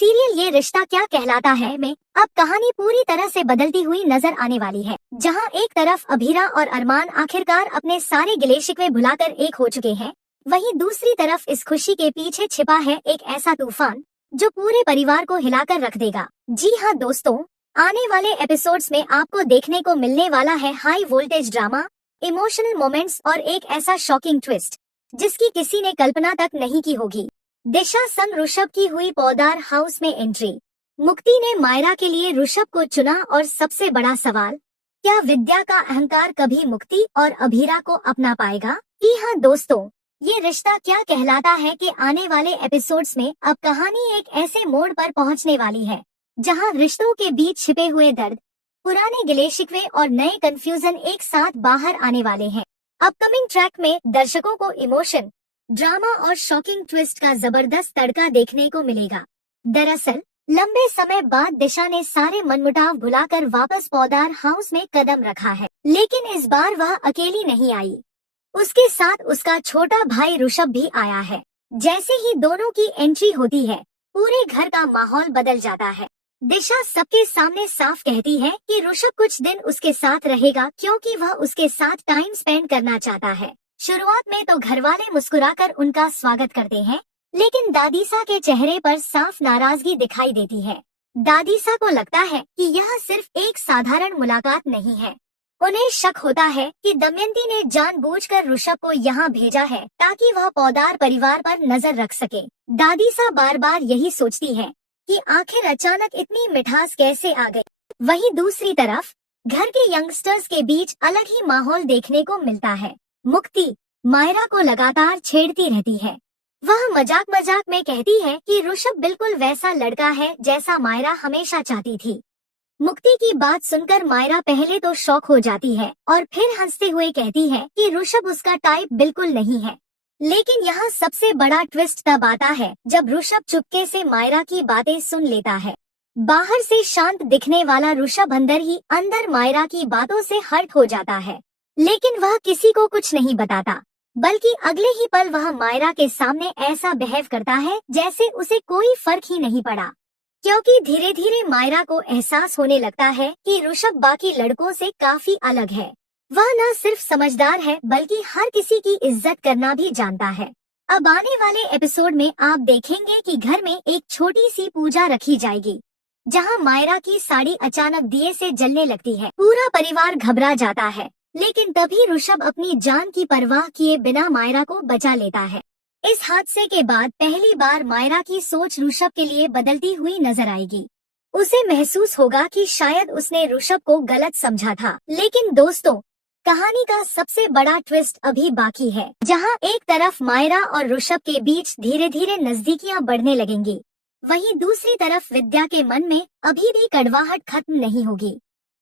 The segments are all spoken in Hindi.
सीरियल ये रिश्ता क्या कहलाता है में अब कहानी पूरी तरह से बदलती हुई नजर आने वाली है, जहां एक तरफ अभीरा और अरमान आखिरकार अपने सारे गिले शिकवे भुलाकर एक हो चुके हैं, वहीं दूसरी तरफ इस खुशी के पीछे छिपा है एक ऐसा तूफान जो पूरे परिवार को हिलाकर रख देगा। जी हाँ दोस्तों, आने वाले एपिसोड्स में आपको देखने को मिलने वाला है high voltage drama, emotional moments और एक ऐसा शॉकिंग ट्विस्ट जिसकी किसी ने कल्पना तक नहीं की होगी। दिशा संग ऋषभ की हुई पौदार हाउस में एंट्री। मुक्ति ने मायरा के लिए ऋषभ को चुना और सबसे बड़ा सवाल, क्या विद्या का अहंकार कभी मुक्ति और अभीरा को अपना पाएगा? जी हाँ दोस्तों, ये रिश्ता क्या कहलाता है कि आने वाले एपिसोड्स में अब कहानी एक ऐसे मोड़ पर पहुंचने वाली है जहां रिश्तों के बीच छिपे हुए दर्द, पुराने गिले शिकवे और नए कंफ्यूजन एक साथ बाहर आने वाले हैं। अपकमिंग ट्रैक में दर्शकों को इमोशन, ड्रामा और शॉकिंग ट्विस्ट का जबरदस्त तड़का देखने को मिलेगा। दरअसल लंबे समय बाद दिशा ने सारे मनमुटाव भुलाकर वापस पौदार हाउस में कदम रखा है, लेकिन इस बार वह अकेली नहीं आई। उसके साथ उसका छोटा भाई ऋषभ भी आया है। जैसे ही दोनों की एंट्री होती है, पूरे घर का माहौल बदल जाता है। दिशा सबके सामने साफ कहती है कि ऋषभ कुछ दिन उसके साथ रहेगा क्योंकि वह उसके साथ टाइम स्पेंड करना चाहता है। शुरुआत में तो घरवाले मुस्कुराकर उनका स्वागत करते हैं, लेकिन दादीसा के चेहरे पर साफ नाराजगी दिखाई देती है। दादीसा को लगता है कि यह सिर्फ एक साधारण मुलाकात नहीं है। उन्हें शक होता है कि दमयंती ने जानबूझकर ऋषभ को यहाँ भेजा है ताकि वह पौदार परिवार पर नजर रख सके। दादीसा बार बार यही सोचती है कि आखिर अचानक इतनी मिठास कैसे आ गई। वहीं दूसरी तरफ घर के यंगस्टर्स के बीच अलग ही माहौल देखने को मिलता है। मुक्ति मायरा को लगातार छेड़ती रहती है। वह मजाक मजाक में कहती है कि ऋषभ बिल्कुल वैसा लड़का है जैसा मायरा हमेशा चाहती थी। मुक्ति की बात सुनकर मायरा पहले तो शॉक हो जाती है और फिर हंसते हुए कहती है कि ऋषभ उसका टाइप बिल्कुल नहीं है। लेकिन यहाँ सबसे बड़ा ट्विस्ट तब आता है जब ऋषभ चुपके से मायरा की बातें सुन लेता है। बाहर से शांत दिखने वाला ऋषभ अंदर ही अंदर मायरा की बातों से हर्ट हो जाता है, लेकिन वह किसी को कुछ नहीं बताता, बल्कि अगले ही पल वह मायरा के सामने ऐसा बिहेव करता है जैसे उसे कोई फर्क ही नहीं पड़ा। क्योंकि धीरे धीरे मायरा को एहसास होने लगता है कि ऋषभ बाकी लड़कों से काफी अलग है। वह न सिर्फ समझदार है बल्कि हर किसी की इज्जत करना भी जानता है। अब आने वाले एपिसोड में आप देखेंगे कि घर में एक छोटी सी पूजा रखी जाएगी, जहां मायरा की साड़ी अचानक दिए से जलने लगती है। पूरा परिवार घबरा जाता है, लेकिन तभी ऋषभ अपनी जान की परवाह किए बिना मायरा को बचा लेता है। इस हादसे के बाद पहली बार मायरा की सोच ऋषभ के लिए बदलती हुई नजर आएगी। उसे महसूस होगा कि शायद उसने ऋषभ को गलत समझा था। लेकिन दोस्तों, कहानी का सबसे बड़ा ट्विस्ट अभी बाकी है, जहां एक तरफ मायरा और ऋषभ के बीच धीरे धीरे नजदीकियां बढ़ने लगेंगी, वहीं दूसरी तरफ विद्या के मन में अभी भी कड़वाहट खत्म नहीं होगी।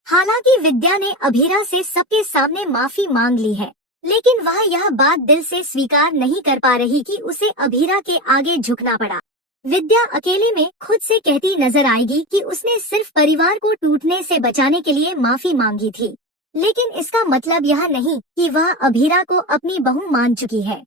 हालांकि विद्या ने अभीरा से सबके सामने माफी मांग ली है, लेकिन वह यह बात दिल से स्वीकार नहीं कर पा रही कि उसे अभीरा के आगे झुकना पड़ा। विद्या अकेले में खुद से कहती नजर आएगी कि उसने सिर्फ परिवार को टूटने से बचाने के लिए माफी मांगी थी, लेकिन इसका मतलब यह नहीं कि वह अभीरा को अपनी बहू मान चुकी है।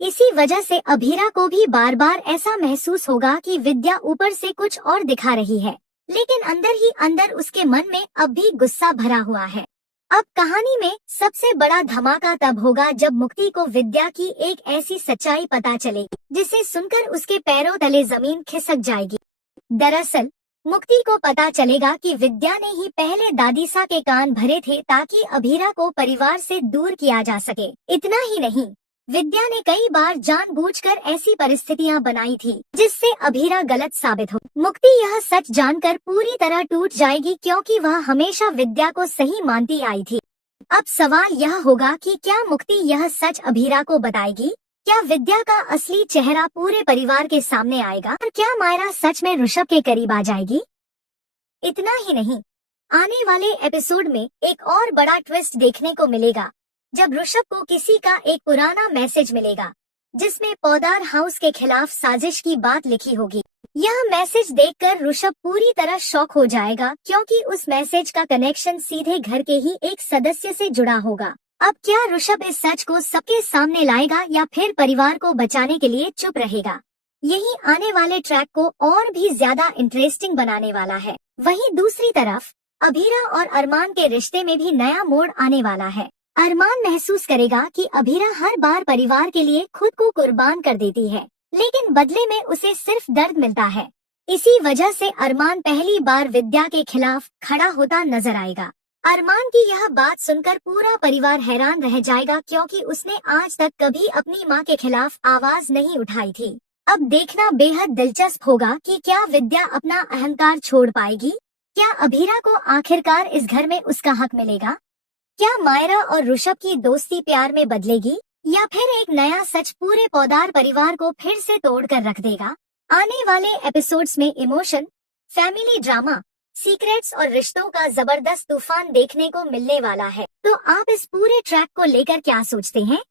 इसी वजह से अभीरा को भी बार बार ऐसा महसूस होगा कि विद्या ऊपर से कुछ और दिखा रही है, लेकिन अंदर ही अंदर उसके मन में अब भी गुस्सा भरा हुआ है। अब कहानी में सबसे बड़ा धमाका तब होगा जब मुक्ति को विद्या की एक ऐसी सच्चाई पता चलेगी जिसे सुनकर उसके पैरों तले जमीन खिसक जाएगी। दरअसल मुक्ति को पता चलेगा कि विद्या ने ही पहले दादीसा के कान भरे थे ताकि अभीरा को परिवार से दूर किया जा सके। इतना ही नहीं, विद्या ने कई बार जानबूझकर ऐसी परिस्थितियां बनाई थी जिससे अभीरा गलत साबित हो। मुक्ति यह सच जानकर पूरी तरह टूट जाएगी क्योंकि वह हमेशा विद्या को सही मानती आई थी। अब सवाल यह होगा कि क्या मुक्ति यह सच अभीरा को बताएगी? क्या विद्या का असली चेहरा पूरे परिवार के सामने आएगा और क्या मायरा सच में ऋषभ के करीब आ जाएगी? इतना ही नहीं, आने वाले एपिसोड में एक और बड़ा ट्विस्ट देखने को मिलेगा जब ऋषभ को किसी का एक पुराना मैसेज मिलेगा जिसमें पौदार हाउस के खिलाफ साजिश की बात लिखी होगी। यह मैसेज देखकर ऋषभ पूरी तरह शॉक हो जाएगा क्योंकि उस मैसेज का कनेक्शन सीधे घर के ही एक सदस्य से जुड़ा होगा। अब क्या ऋषभ इस सच को सबके सामने लाएगा या फिर परिवार को बचाने के लिए चुप रहेगा? यही आने वाले ट्रैक को और भी ज्यादा इंटरेस्टिंग बनाने वाला है। वहीं दूसरी तरफ अभीरा और अरमान के रिश्ते में भी नया मोड़ आने वाला है। अरमान महसूस करेगा कि अभीरा हर बार परिवार के लिए खुद को कुर्बान कर देती है, लेकिन बदले में उसे सिर्फ दर्द मिलता है। इसी वजह से अरमान पहली बार विद्या के खिलाफ खड़ा होता नजर आएगा। अरमान की यह बात सुनकर पूरा परिवार हैरान रह जाएगा, क्योंकि उसने आज तक कभी अपनी मां के खिलाफ आवाज नहीं उठाई थी। अब देखना बेहद दिलचस्प होगा कि क्या विद्या अपना अहंकार छोड़ पाएगी। क्या अभीरा को आखिरकार इस घर में उसका हक मिलेगा? क्या मायरा और ऋषभ की दोस्ती प्यार में बदलेगी, या फिर एक नया सच पूरे पौदार परिवार को फिर से तोड़ कर रख देगा? आने वाले एपिसोड्स में इमोशन, फैमिली ड्रामा, सीक्रेट्स और रिश्तों का जबरदस्त तूफान देखने को मिलने वाला है। तो आप इस पूरे ट्रैक को लेकर क्या सोचते हैं?